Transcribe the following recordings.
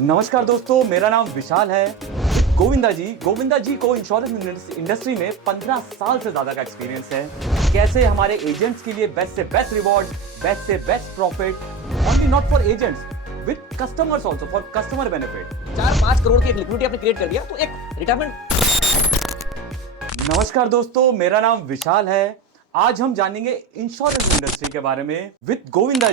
नमस्कार दोस्तों, मेरा नाम विशाल है। गोविंदा जी को इंश्योरेंस इंडस्ट्री में 15 साल से ज्यादा का एक्सपीरियंस है। कैसे हमारे एजेंट्स के लिए बेस्ट से बेस्ट रिवॉर्ड, बेस्ट से best profit, only not for agents with customers also for customer benefit. 4-5 crore की एक लिक्विडिटी आपने क्रिएट कर दिया तो एक रिटायरमेंट। नमस्कार दोस्तों, मेरा नाम विशाल है। आज हम जानेंगे इंश्योरेंस इंडस्ट्री के बारे में विद गोविंदा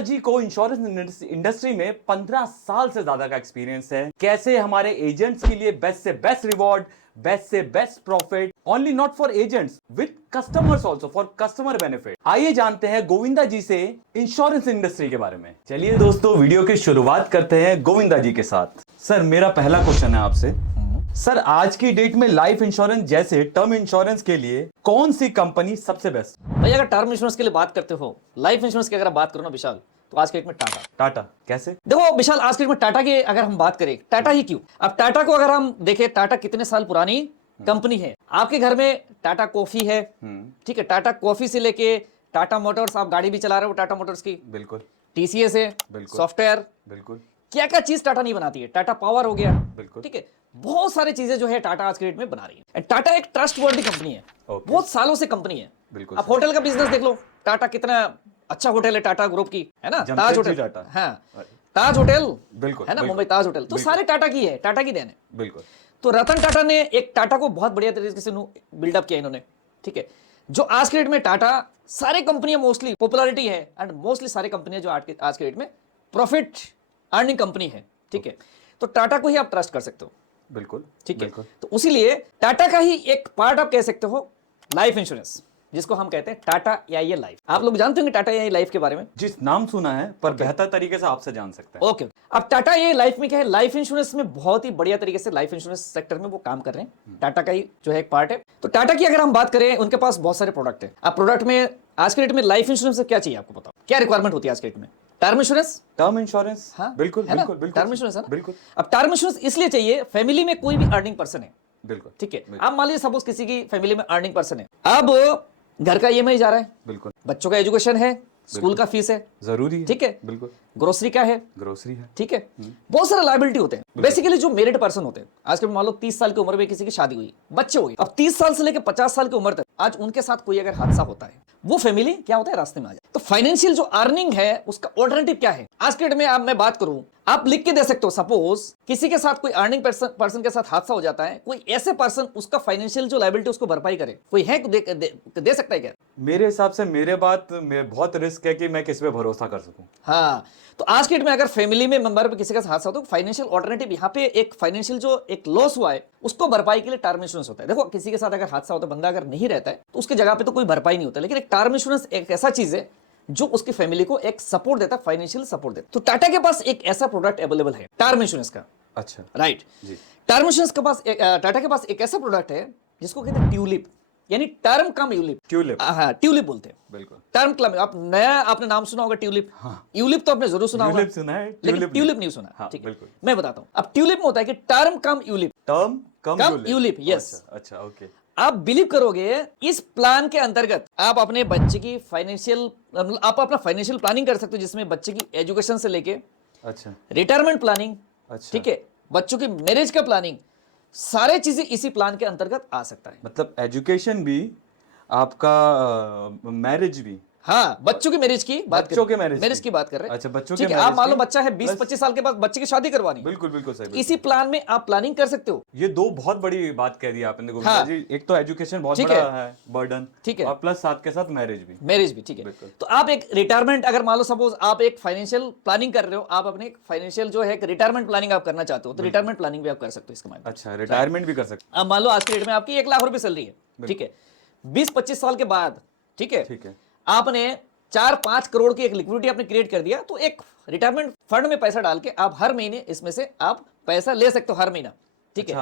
जी को इंश्योरेंस इंडस्ट्री में 15 साल से ज्यादा का एक्सपीरियंस है। कैसे हमारे एजेंट्स के लिए बेस्ट से बेस्ट रिवॉर्ड, बेस्ट से best profit, only not for agents with customers also for customer benefit. आइए जानते हैं गोविंदा जी से इंश्योरेंस इंडस्ट्री के बारे में। चलिए दोस्तों, वीडियो की शुरुआत करते हैं गोविंदा जी के साथ। सर, मेरा पहला क्वेश्चन है आपसे। सर, आज की डेट में लाइफ इंश्योरेंस जैसे टर्म इंश्योरेंस के लिए कौन सी कंपनी सबसे बेस्ट? भाई अगर टर्म इंश्योरेंस के लिए बात करते हो, लाइफ इंश्योरेंस की अगर आप बात करो ना विशाल, तो आज के डेट में टाटा। कैसे? देखो विशाल, आज के डेट में टाटा की अगर हम बात करें, टाटा ही क्यों, अब टाटा को अगर हम देखें, टाटा कितने साल पुरानी कंपनी है। आपके घर में टाटा कॉफी है, ठीक है, टाटा कॉफी से लेके टाटा मोटर्स, आप गाड़ी भी चला रहे हो टाटा मोटर्स की, बिल्कुल। टीसीएस है, सॉफ्टवेयर, बिल्कुल। क्या क्या चीज टाटा नहीं बनाती है। टाटा पावर हो गया, बिल्कुल, ठीक है, बहुत सारी चीजें जो है टाटा आज के डेट में बना रही है। टाटा एक ट्रस्ट वर्दी कंपनी है, बहुत सालों से कंपनी है। बिल्कुल। आप होटल का बिजनेस देख लो, टाटा कितना अच्छा होटल है, टाटा ग्रुप की है ना, ताज होटल, हाँ ताज होटल, बिल्कुल है ना, मुंबई ताज होटल, तो सारे टाटा की है, टाटा की देन है। बिल्कुल। तो रतन टाटा ने एक टाटा को बहुत बढ़िया तरीके से बिल्डअप किया इन्होंने, ठीक है। जो आज के डेट में टाटा, सारे कंपनियां मोस्टली पॉपुलैरिटी है एंड मोस्टली सारी कंपनियां जो आज के डेट में प्रॉफिट अर्निंग कंपनी है, ठीक है। तो टाटा को ही आप ट्रस्ट कर सकते हो, बिल्कुल, ठीक है। तो उसीलिए टाटा का ही एक पार्ट आप कह सकते हो लाइफ इंश्योरेंस, जिसको हम कहते हैं टाटा एआईए लाइफ। आप लोग जानते होंगे टाटा एआईए लाइफ के बारे में? जिस नाम सुना है, पर बेहतर तरीके से आपसे जान सकते हैं। ओके। अब टाटा एआईए लाइफ में क्या है, लाइफ इंश्योरेंस में बहुत ही बढ़िया तरीके से लाइफ इंश्योरेंस सेक्टर में वो काम कर रहे हैं। टाटा का ही जो है एक पार्ट है। तो टाटा की अगर हम बात करें, उनके पास बहुत सारे प्रोडक्ट है। अब प्रोडक्ट में आज के डेट में लाइफ इंश्योरेंस से क्या चाहिए आपको बताओ, क्या रिक्वायरमेंट होती है आज के डेट में? टर्म इंश्योरेंस, हाँ, बिल्कुल, बिल्कुल, बिल्कुल। टर्म इंश्योरेंस है ना, बिल्कुल। अब टर्म इंश्योरेंस इसलिए चाहिए, फैमिली में कोई भी अर्निंग पर्सन है, बिल्कुल, ठीक है। आप मान लीजिए सपोज किसी की फैमिली में अर्निंग पर्सन है, अब घर का ईएमआई जा रहा है, बिल्कुल, बच्चों का एजुकेशन है, स्कूल का फीस है, जरूरी है, ठीक है, बिल्कुल, ग्रोसरी का है, ग्रोसरी है, ठीक है, बहुत सारे लायबिलिटी होते हैं। बेसिकली जो मेरिड पर्सन होते हैं, आज के मान लो 30 साल की उम्र में किसी की शादी हुई, बच्चे हो गए, अब 30 साल से लेकर 50 साल की उम्र तक आज उनके साथ कोई अगर हादसा होता है, वो फैमिली क्या होता है, रास्ते में आ जाए। तो फाइनेंशियल जो अर्निंग है उसका ऑल्टरनेटिव क्या है आज के डेट में, आप मैं बात करूं, आप लिख के दे सकते हो। सपोज किसी के साथ कोई अर्निंग पर्सन के साथ हादसा हो जाता है, कोई ऐसे पर्सन उसका फाइनेंशियल जो लायबिलिटी उसको भरपाई करे, कोई है दे सकता है क्या? मेरे हिसाब से मेरे बात में बहुत रिस्क है कि मैं किस पे भरोसा कर सकूं। हाँ, तो आज के डेट में अगर फैमिली में मेंबर पे किसी का हादसा हो तो फाइनेंशियल ऑल्टरनेटिव यहाँ पे एक फाइनेंशियल जो एक लॉस हुआ है उसको भरपाई के लिए टर्म इंश्योरेंस होता है। देखो किसी के साथ अगर हादसा होता है, बंदा अगर नहीं रहता है तो उसके जगह पे तो कोई भरपाई नहीं होता, लेकिन एक टर्म इंश्योरेंस एक ऐसा चीज है जो उसकी फैमिली को एक सपोर्ट देता है, फाइनेंशियल सपोर्ट देता है। तो टाटा के पास एक ऐसा प्रोडक्ट अवेलेबल है टर्म इंश्योरेंस का। अच्छा, राइट जी। टर्म इंश्योरेंस के पास टाटा के पास एक ऐसा प्रोडक्ट है जिसको कहते हैं ट्यूलिप, यानी टर्म कम यूलिप। ट्यूलिप, हाँ ट्यूलिप बोलते हैं, बिल्कुल। टर्म कम, आप नया आपने नाम सुना होगा ट्यूलिप, यूलिप तो आपने जरूर सुना होगा, सुना है, लेकिन ट्यूलिप नहीं सुना। हाँ, ठीक है, बिल्कुल। मैं बताता हूँ। अब ट्यूलिप में होता है कि टर्म कम यूलिप, टर्म कम यूलिप, यस। अच्छा, ओके। आप बिलीव करोगे, इस प्लान के अंतर्गत आप अपने बच्चे की फाइनेंशियल, आप अपना फाइनेंशियल प्लानिंग कर सकते हो, जिसमें बच्चे की एजुकेशन से लेके अच्छा, रिटायरमेंट प्लानिंग, अच्छा, ठीक है, बच्चों की मैरिज का प्लानिंग, सारे चीजें इसी प्लान के अंतर्गत आ सकता है। मतलब एजुकेशन भी, आपका मैरिज भी। हाँ, बच्चों की मैरिज की बात, बच्चों के मैरिज की बात कर रहे हैं। अच्छा, बच्चों ठीक के है, आप मैरिज मान लो की, बच्चा है 20-25 साल के बाद बच्चे की शादी करवानी, बिल्कुल, बिल्कुल सही, इसी प्लान में आप प्लानिंग कर सकते हो। ये दो बहुत बड़ी बात कह दी आपने गोविंदा हाँ। जी। एक तो एजुकेशन बहुत ठीक बड़ा है बर्डन, ठीक है, और प्लस साथ के साथ मैरिज भी, ठीक है। बिल्कुल। तो आप एक रिटायरमेंट, अगर मान लो सपोज आप एक फाइनेंशियल प्लानिंग कर रहे हो, आप अपने फाइनेंशियल जो है रिटायरमेंट प्लानिंग आप करना चाहते हो, तो रिटायरमेंट प्लानिंग भी आप कर सकते हो इसके माध्यम। अच्छा, रिटायरमेंट भी कर सकते। अब मान लो आज के डेट में आपकी 1 लाख रुपए सैलरी है, ठीक है, 20-25 साल के बाद, ठीक है, आपने 4-5 करोड़ की एक लिक्विडिटी आपने क्रिएट कर दिया, तो एक रिटायरमेंट फंड में पैसा डाल के आप हर महीने इसमें से आप पैसा ले सकते हो, हर महीना, ठीक है,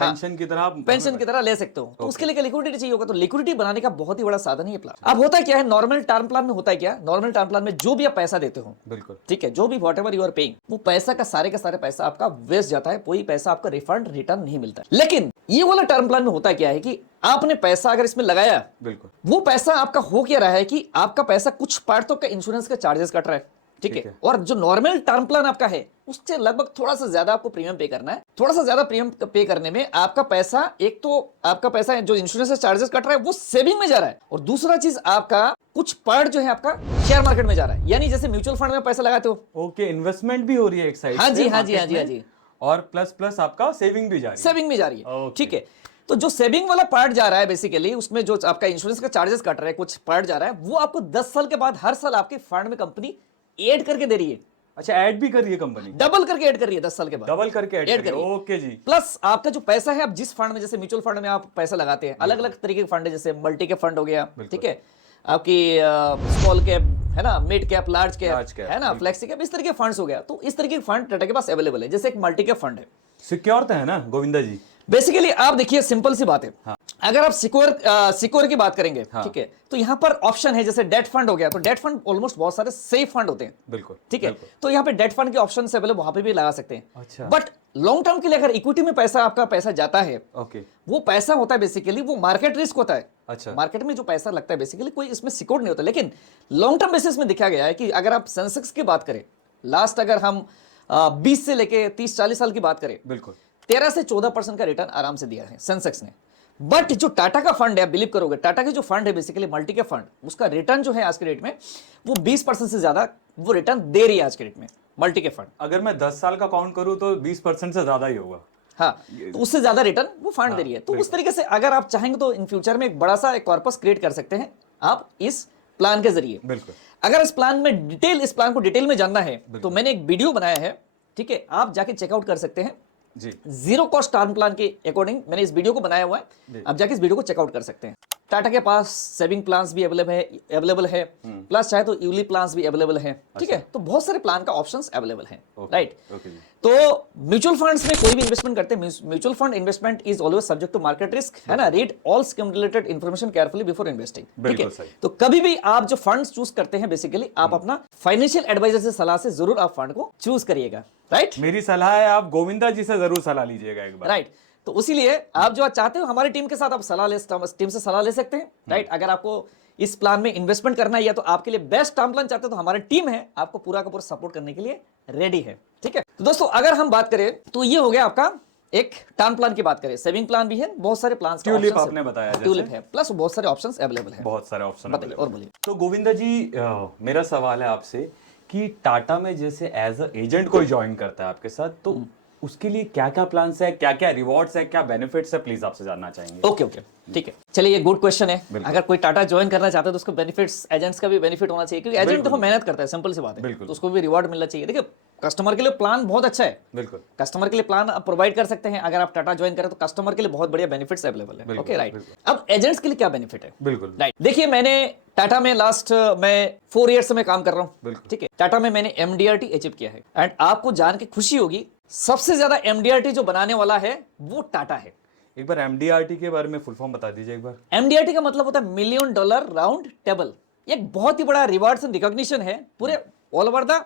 पेंशन की तरह, पेंशन की तरह ले सकते हो। तो उसके लिए लिक्विडिटी चाहिए होगा, तो लिक्विडिटी बनाने का बहुत ही बड़ा साधन है ये प्लान। अब होता क्या है, नॉर्मल टर्म प्लान में होता है क्या, नॉर्मल टर्म प्लान में जो भी आप पैसा देते हो, बिल्कुल, ठीक है, जो भी whatever you are paying, वो पैसा का सारे पैसा आपका वेस्ट जाता है, कोई पैसा आपका रिफंड रिटर्न नहीं मिलता। लेकिन ये वाला टर्म प्लान में होता क्या है कि आपने पैसा अगर इसमें लगाया, बिल्कुल, वो पैसा आपका हो क्या रहा है कि आपका पैसा कुछ पार्ट तो इंश्योरेंस का चार्जेस कट रहा है, ठीक ठीक है। है। और जो नॉर्मल टर्म प्लान आपका है उससे लगभग थोड़ा सा ज्यादा आपको प्रीमियम पे करना है। थोड़ा सा ज्यादा प्रीमियम पे करने में आपका पैसा, एक तो आपका पैसा जो इंश्योरेंस से चार्जेस कट रहा है वो सेविंग में जा रहा है, और दूसरा चीज आपका कुछ पार्ट जो है आपका शेयर मार्केट में जा रहा है, यानी जैसे म्यूचुअल फंड में पैसा लगाते हो। ओके, इन्वेस्टमेंट भी हो रही है एक साइड हाँ से जी, हाँ जी, market हाँ जी, हाँ में, जी। और प्लस प्लस आपका सेविंग भी जा रही है। सेविंग में जा रही है, Okay. ठीक है। तो जो सेविंग वाला पार्ट जा रहा है बेसिकली, उसमें जो आपका इंश्योरेंस का चार्जेस कट रहा है, कुछ पार्ट जा रहा है, वो आपको 10 साल के बाद हर साल आपके फंड में कंपनी ऐड करके दे रही है। अच्छा, ऐड भी कर रही है कंपनी, डबल करके ऐड कर रही है 10 साल के बाद, डबल करके ऐड ऐड कर रही करिए। है। ओके जी। प्लस आपका जो पैसा है, आप जिस फंड में, जैसे म्यूचुअल फंड में आप पैसा लगाते हैं, अलग अलग तरीके के फंड है, जैसे मल्टी कैप फंड हो गया, ठीक है, आपकी स्मॉल कैप है ना, मिड कैप, लार्ज कैप है ना, फ्लेक्सी कैप, इस तरह के फंड्स हो गया। तो इस तरह के फंड टाटा के पास अवेलेबल है। जैसे एक मल्टी कैप फंड है, सिक्योर तो है ना गोविंदा जी? बेसिकली आप देखिए, सिंपल सी बात है। हाँ। अगर आप सिक्योर की बात करेंगे, हाँ। ठीक है, तो यहां पर ऑप्शन है, जैसे डेट फंड हो गया, तो डेट फंड ऑलमोस्ट बहुत सारे सेफ फंड होते हैं, बिल्कुल, ठीक है। बिल्कुल। तो यहाँ पे डेट फंड के ऑप्शन अवेलेबल, वहां पे भी लगा सकते हैं। अच्छा। बट लॉन्ग टर्म के लिए अगर इक्विटी में पैसा, आपका पैसा जाता है, ओके। वो पैसा होता है बेसिकली, वो मार्केट रिस्क होता है। अच्छा। मार्केट में जो पैसा लगता है बेसिकली कोई इसमें सिक्योर नहीं होता। लेकिन लॉन्ग टर्म बेसिस में देखा गया है कि अगर आप सेंसेक्स की बात करें, लास्ट अगर हम 20 से लेके 30-40 साल की बात करें, बिल्कुल 13 से 14% का रिटर्न आराम से दिया है सेंसेक्स ने। बट जो टाटा का फंड है, आप बिलीव करोगे, टाटा के जो फंड है बेसिकली मल्टी के फंड, उसका रिटर्न जो है आज के रेट में वो 20% से ज्यादा वो रिटर्न दे रही है आज के रेट में मल्टी के फंड। अगर मैं 10 साल का काउंट करूं तो 20% से ज्यादा ही होगा। हाँ, तो उससे ज्यादा रिटर्न वो फंड दे रही है। तो उस तरीके से अगर आप चाहेंगे तो इन फ्यूचर में एक बड़ा सा एक कॉर्पस क्रिएट कर सकते हैं आप इस प्लान के जरिए। बिल्कुल। अगर इस प्लान को डिटेल में जानना है तो मैंने एक वीडियो बनाया है, ठीक है, आप जाके चेकआउट कर सकते हैं जी। जीरो कॉस्ट टर्म प्लान के अकॉर्डिंग मैंने इस वीडियो को बनाया हुआ है। आप जाके इस वीडियो को चेकआउट कर सकते हैं। टाटा के पास सेविंग प्लान्स भी अवेलेबल है, प्लस चाहे तो यूली प्लान्स भी अवेलेबल है, ठीक है। तो बहुत सारे प्लान का ऑप्शंस अवेलेबल हैं, राइट। तो म्यूचुअल फंड्स में कोई भी इन्वेस्टमेंट करते हैं, mutual fund investment is always subject to market risk, है ना। Read all scheme related information carefully before investing, ठीक है। तो कभी भी आप जो फंड्स चूज करते हैं बेसिकली आप अपना फाइनेंशियल एडवाइजर से सलाह से जरूर आप फंड को चूज करिएगा, राइट। मेरी सलाह है आप गोविंदा जी से जरूर सलाह लीजिएगा एक बार, राइट। तो उसीलिए आप जो चाहते हो हमारी टीम के साथ आप टीम से सलाह ले सकते हैं, राइट। अगर आपको इस प्लान में इन्वेस्टमेंट करना है या तो आपके लिए बेस्ट टर्म प्लान चाहते हो तो हमारी टीम है आपको पूरा का पूरा सपोर्ट करने के लिए रेडी है, ठीक है। तो दोस्तों अगर हम बात करें तो ये हो गया आपका एक टर्म प्लान की बात करें, सेविंग प्लान भी है, बहुत सारे प्लान, ट्यूलिप आपने बताया, ट्यूलिप है, प्लस बहुत सारे ऑप्शंस अवेलेबल है, बहुत सारे ऑप्शन बताइए और बोलिए। तो गोविंदा जी मेरा सवाल है आपसे कि टाटा में जैसे एज अ एजेंट कोई ज्वाइन करता है आपके साथ, तो उसके लिए क्या क्या प्लान्स है, क्या क्या रिवॉर्ड्स है, क्या बेनिफिट्स है, प्लीज आपसे जानना चाहेंगे। ओके, ठीक है, चलिए, ये गुड क्वेश्चन है। अगर कोई टाटा ज्वाइन करना चाहता है तो उसको बेनिफिट्स, एजेंट्स का भी बेनिफिट होना चाहिए, क्योंकि एजेंट देखो मेहनत करता है, सिंपल सी बात है, तो उसको भी रिवॉर्ड मिलना चाहिए। देखिए कस्टमर के लिए प्लान बहुत अच्छा है, बिल्कुल, कस्टमर के लिए प्लान आप प्रोवाइड कर सकते हैं। अगर आप टाटा ज्वाइन करें तो कस्टमर के लिए बहुत बढ़िया बेनिफिट्स अवेलेबल है, ओके, राइट। अब एजेंट्स के लिए क्या बेनिफिट है, बिल्कुल, राइट। देखिए मैंने टाटा में लास्ट मैं 4 ईयर से मैं काम कर रहा हूँ, ठीक है। टाटा में मैंने MDRT अचीव किया है, एंड आपको जान के खुशी होगी सबसे ज्यादा MDRT जो बनाने वाला है वो टाटा है। एक बार MDRT के बारे में फुल फॉर्म बता दीजिए एक बार। MDRT का मतलब होता है $1 मिलियन राउंड टेबल। एक बहुत ही बड़ा रिवार्ड्स एंड रिकॉग्निशन है पूरे ऑल ओवर द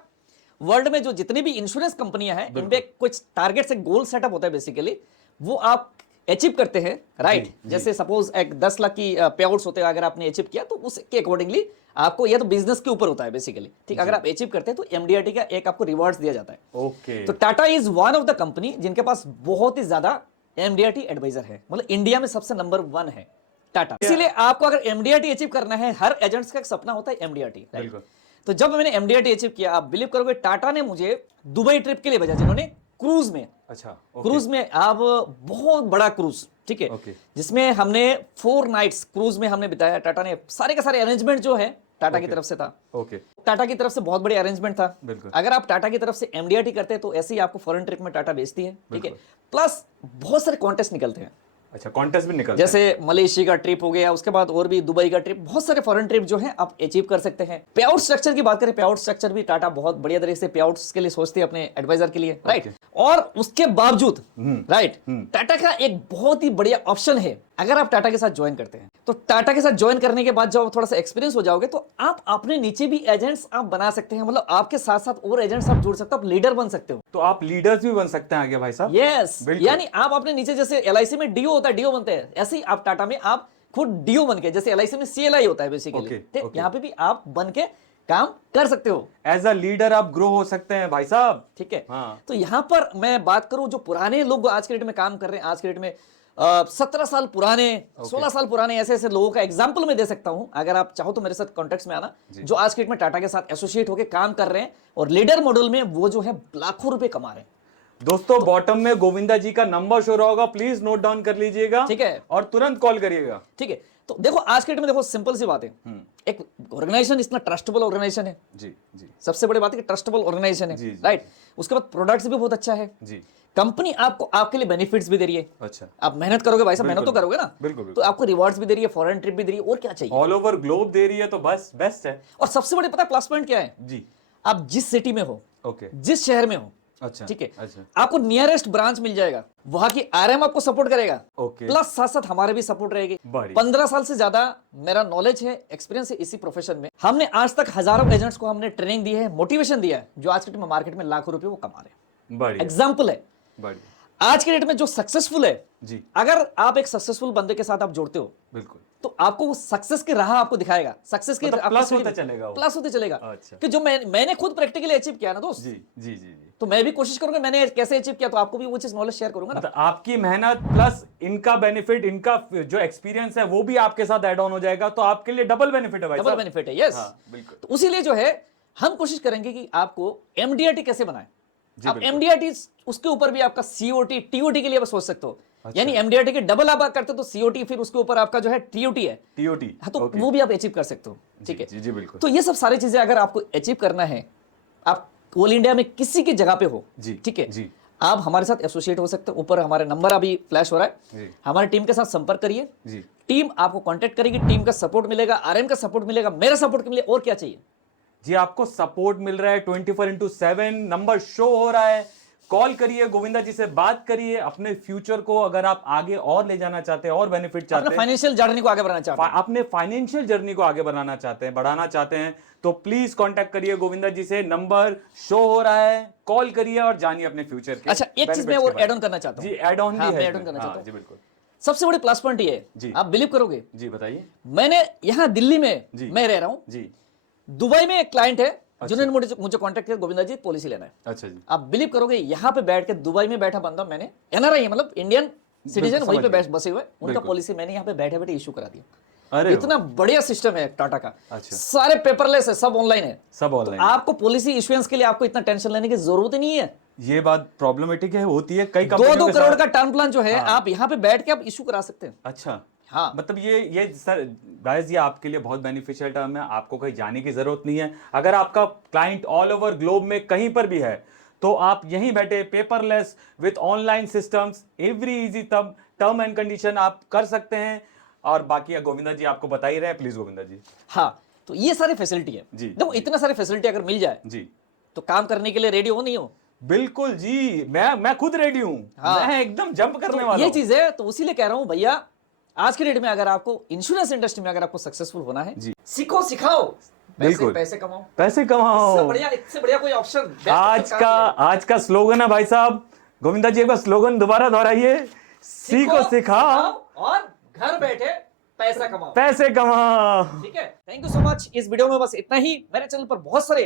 वर्ल्ड में। जो जितनी भी इंश्योरेंस कंपनियां हैं इनपे कुछ टारगेट से गोल सेटअप होता है बेसिकली, वो आप अचीव करते हैं, राइट। जैसे सपोज एक 10 लाख की पे आउट्स होते हैं, अगर आपने अचीव किया तो उसके अकॉर्डिंगली आपको, ये तो बिजनेस के ऊपर होता है बेसिकली, ठीक। अगर आप अचीव करते हैं तो MDRT का एक आपको रिवॉर्ड्स दिया जाता है, ओके। तो Tata is one of the company जिनके पास बहुत ही ज्यादा MDRT एडवाइजर है, मतलब इंडिया में सबसे नंबर 1 है टाटा। इसीलिए आपको अगर MDRT अचीव करना है, हर एजेंट्स का एक सपना होता है MDRT, बिल्कुल। तो जब मैंने MDRT अचीव किया, आप बिलीव करोगे टाटा ने मुझे दुबई ट्रिप के लिए भेजा, जिन्होंने क्रूज में, अच्छा, क्रूज में आप बहुत बड़ा क्रूज, ठीक है, जिसमें हमने 4 नाइट्स क्रूज में हमने बिताया। टाटा ने सारे के सारे अरेंजमेंट जो है टाटा की तरफ से था, ओके। टाटा की तरफ से बहुत बड़ी अरेंजमेंट था, बिल्कुल। अगर आप टाटा की तरफ से MDRT करते हैं तो ऐसे ही आपको फॉरेन ट्रिप में टाटा भेजती है, ठीक है। प्लस बहुत सारे कॉन्टेस्ट निकलते हैं, अच्छा, कॉन्टेस्ट भी निकलते हैं, जैसे मलेशिया का ट्रिप हो गया, उसके बाद और भी दुबई का ट्रिप, बहुत सारे फॉरेन ट्रिप जो है आप अचीव कर सकते हैं। पे आउट स्ट्रक्चर की बात करें, पे आउट स्ट्रक्चर भी टाटा बहुत बढ़िया तरीके से पे आउट्स के लिए सोचती है अपने एडवाइजर के लिए, राइट। और उसके बावजूद, राइट, टाटा का एक बहुत ही बढ़िया ऑप्शन है। अगर आप टाटा के साथ ज्वाइन करते हैं तो टाटा के साथ ज्वाइन करने के बाद जब थोड़ा सा एक्सपीरियंस हो जाओगे तो आप अपने नीचे भी एजेंट्स आप बना सकते हैं, मतलब आपके साथ साथ और एजेंट्स आप जोड़ सकते हो, आप लीडर बन सकते हो। तो आप लीडर्स भी बन सकते हैं आगे भाई साहब, यस, यानी आप अपने नीचे, जैसे LIC में DO होता है, DO बनते हैं, ऐसे ही आप टाटा में आप खुद DO बन के, जैसे LIC में CLI होता है बेसिकली, यहाँ पे भी आप बन के काम कर सकते हो। एज अ लीडर आप ग्रो हो सकते हैं भाई साहब। ठीक है। हाँ। तो यहां पर मैं बात करूं, जो पुराने लोग आज के डेट में काम कर रहे हैं, आज के डेट में 17 साल पुराने, 16 साल पुराने, ऐसे ऐसे लोगों का एग्जाम्पल मैं दे सकता हूं। अगर आप चाहो तो मेरे साथ कॉन्टेक्ट में आना, जो आज के डेट में टाटा के साथ एसोसिएट होकर काम कर रहे हैं और लीडर मॉडल में वो जो है लाखों रुपए कमा रहे हैं। दोस्तों बॉटम में गोविंदा जी का नंबर शो रहा होगा, प्लीज नोट डाउन कर लीजिएगा। ठीक है। और तुरंत कॉल करिएगा। ठीक है। तो देखो आज के डेट में देखो सिंपल सी बात है, एक ऑर्गेनाइजेशन इतना ट्रस्टेबल ऑर्गेनाइजेशन है। जी जी। सबसे बड़ी बात है कि ट्रस्टेबल ऑर्गेनाइजेशन है, राइट। उसके बाद प्रोडक्ट्स भी बहुत अच्छा है जी। कंपनी आपको आपके लिए बेनिफिट्स भी दे रही है। अच्छा। आप मेहनत करोगे भाई साहब, मेहनत तो करोगे ना। बिल्कुल। तो आपको रिवॉर्ड्स भी दे रही है, फॉरेन ट्रिप भी दे रही है, और क्या चाहिए। ऑल ओवर ग्लोब दे रही है, तो बस बेस्ट है। और सबसे बड़ी पता है प्लस पॉइंट क्या है जी। आप जिस सिटी में हो, ओके, जिस शहर में हो, अच्छा ठीक है, अच्छा, आपको नियरेस्ट ब्रांच मिल जाएगा, वहां की आरएम आपको सपोर्ट करेगा। ओके। प्लस साथ साथ हमारे भी सपोर्ट रहेगी। बढ़िया। 15 साल से ज्यादा मेरा नॉलेज है, एक्सपीरियंस है इसी प्रोफेशन में। हमने आज तक हजारों एजेंट्स को हमने ट्रेनिंग दी है, मोटिवेशन दिया है, जो आज के डेट में मार्केट में लाखों रुपए वो कमा रहे हैं। बढ़िया। एग्जाम्पल है। बढ़िया। आज के डेट में जो सक्सेसफुल है जी। अगर आप एक सक्सेसफुल बंदे के साथ आप जोड़ते हो, बिल्कुल, तो आपको वो सक्सेस की राह आपको दिखाएगा, सक्सेस की मतलब प्लस होता चलेगा वो। प्लस होते चलेगा। अच्छा। कि जो मैंने खुद प्रैक्टिकली अचीव किया ना दोस्त, जी जी जी जी। तो मैं भी कोशिश करूंगा मैंने कैसे अचीव किया, तो आपको भी वो चीज नॉलेज शेयर करूंगा ना। मतलब आपकी मेहनत प्लस इनका बेनिफिट, इनका जो एक्सपीरियंस है वो भी आपके साथ ऐड ऑन हो जाएगा, तो आपके लिए डबल बेनिफिट है भाई डबल साहब। बेनिफिट है, यस। हाँ, बिल्कुल। तो उसीलिए जो है हम कोशिश करेंगे कि आपको एमडीआरटी कैसे बनाए। जी, आप बिल्कुल। एमडीआरटी उसके ऊपर भी आपका सीओटी टीओटी के लिए आप सोच सकते हो। अच्छा। यानी एमडीआरटी के डबल आप करते हो तो सीओटी, फिर उसके ऊपर आपका जो है टीओटी है, टीओटी। हाँ, तो ओके। वो भी आप अचीव कर सकते हो। ठीक है। जी जी बिल्कुल। तो ये सब सारी चीजें अगर आपको अचीव करना है, आप ऑल इंडिया में किसी की जगह पे हो, जी, ठीक है जी। आप हमारे साथ एसोसिएट हो सकते हो। ऊपर हमारे नंबर अभी फ्लैश हो रहा है, जी। हमारी टीम के साथ संपर्क करिए। जी। टीम आपको कांटेक्ट करेगी, टीम का सपोर्ट मिलेगा, आरएम का सपोर्ट मिलेगा, मेरा सपोर्ट मिलेगा, और क्या चाहिए। जी आपको सपोर्ट मिल रहा है 24/7, नंबर शो हो रहा है, कॉल करिए, गोविंदा जी से बात करिए। अपने फ्यूचर को अगर आप आगे और ले जाना चाहते हैं, और बेनिफिट चाहते अपना हैं, फाइनेंशियल जर्नी को आगे बढ़ाना चाहते हैं, अपने फाइनेंशियल जर्नी को आगे बढ़ाना चाहते हैं, बढ़ाना चाहते हैं, तो प्लीज कांटेक्ट करिए गोविंदा जी से। नंबर शो हो रहा है, कॉल करिए और जानिए अपने फ्यूचर के। अच्छा, एक चीज मैं और एड ऑन करना चाहता हूं। जी, एड ऑन हाँ, भी मैं है एड ऑन करना इसमें। चाहता हाँ, हूं। जी बिल्कुल। सबसे बड़ी प्लस पॉइंट ये जी। है, आप बिलीव करोगे, जी बताइए। मैंने यहां दिल्ली में जी। मैं रह रहा हूं, जी। दुबई में एक क्लाइंट है जिन्होंने मुझे कांटेक्ट किया, गोविंदा जी पॉलिसी लेना है। अच्छा जी। आप बिलीव करोगे, यहां पे बैठ के दुबई में बैठा बंदा, मैंने एनआरआई है, मतलब इंडियन सिटीजन, वहीं पे बसे हुए, उनका पॉलिसी मैंने यहाँ पे बैठे बैठे इशू करा दिया। अरे इतना बढ़िया सिस्टम है टाटा का। अच्छा। सारे पेपरलेस है, सब ऑनलाइन है, सब तो ऑनलाइन। आपको पॉलिसी इश्यूएंस के लिए आपको इतना टेंशन लेने की जरूरत ही नहीं है। ये बात प्रॉब्लमेटिक है, होती है कई 2-2 के करोड़ साथ। का टर्म प्लान जो है, हाँ। आप यहाँ पे बैठ के आप इशू करा सकते हैं। अच्छा। हाँ, मतलब ये सर गाइस, ये आपके लिए बहुत बेनिफिशियल टर्म है, आपको कहीं जाने की जरूरत नहीं है। अगर आपका क्लाइंट ऑल ओवर ग्लोब में कहीं पर भी है, तो आप यहीं बैठे paperless with online systems, every easy term and condition आप कर सकते हैं। और बाकी गोविंदा जी आपको बता ही रहे हैं, प्लीज गोविंदा जी। हाँ, तो ये सारी फैसिलिटी है। जी, देखो इतना सारी फैसिलिटी अगर मिल जाए जी तो काम करने के लिए रेडी हो नहीं हो। बिल्कुल जी, मैं खुद रेडी हूं। हाँ। मैं एकदम जंप करने तो वाला ये हूं। चीज है, तो इसीलिए कह रहा हूं भैया, आज के डेट में अगर आपको इंश्योरेंस इंडस्ट्री में अगर आपको सक्सेसफुल होना है, जी। सीखो, सिखाओ, बिल्कुल। पैसे कमाओ। पैसे कमाओ। इससे बढ़िया कोई ऑप्शन आज का स्लोगन है भाई साहब। गोविंदा जी एक बार स्लोगन दोबारा दोहराइए। सीखो, सिखाओ और घर बैठे पैसा कमाओ। पैसे कमाओ। ठीक है, थैंक यू सो मच। इस वीडियो में बस इतना ही। मेरे चैनल पर बहुत सारे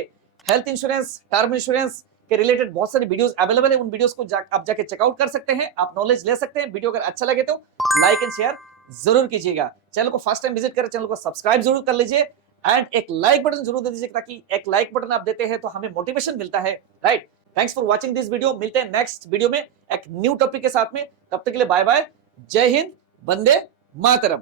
हेल्थ इंश्योरेंस, टर्म इंश्योरेंस के रिलेटेड बहुत सारी वीडियोस अवेलेबल है। उन वीडियोस को आप जाके चेकआउट कर सकते हैं, आप नॉलेज ले सकते हैं। वीडियो अगर अच्छा लगे तो लाइक एंड शेयर जरूर कीजिएगा। चैनल को फर्स्ट टाइम विजिट करें, चैनल को सब्सक्राइब जरूर कर लीजिए, एंड एक लाइक बटन जरूर दे दीजिए, ताकि एक लाइक बटन आप देते हैं तो हमें मोटिवेशन मिलता है, right. Thanks for watching this video. मिलते हैं नेक्स्ट वीडियो में एक न्यू टॉपिक के साथ में। तब तक के लिए बाय बाय, जय हिंद, वंदे मातरम।